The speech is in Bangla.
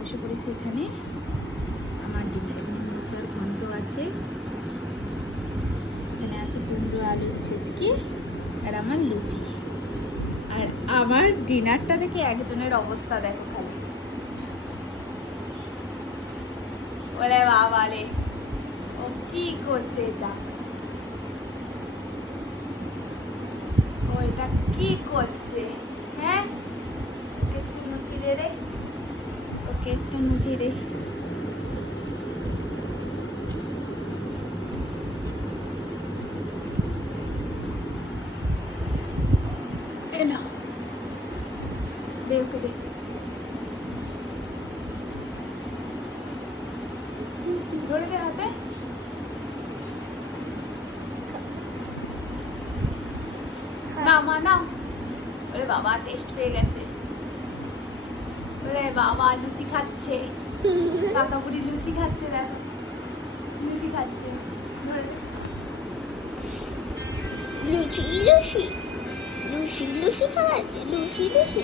বসে পড়েছি এখানে। আমার ডিমের এখানে মোচার ঘন্ট আছে, এখানে আছে কুমড়ো আলুর ছেচকি, আর আমার লুচি। আর আমার ডিনারটা দেখে একজনের অবস্থা দেখো খালি, বলে বাবা রে ও কি করছে এটা, ও এটা কি করছে। হ্যাঁ, ওকে একটু লুচি দে রে, ওকে একটু লুচি দে। এ না, দে ওকে দে। ধরে দে হাতে। না মা না, ওরে বাবা টেস্ট পেয়ে গেছে, ওরে বাবা লুচি খাচ্ছে, কাকা বুড়ি লুচি খাচ্ছে, দেখো লুচি খাচ্ছে। ধরে দে। লুচি লুচি লুচি লুচি খাওয়াচ্ছে, লুচি লুচি।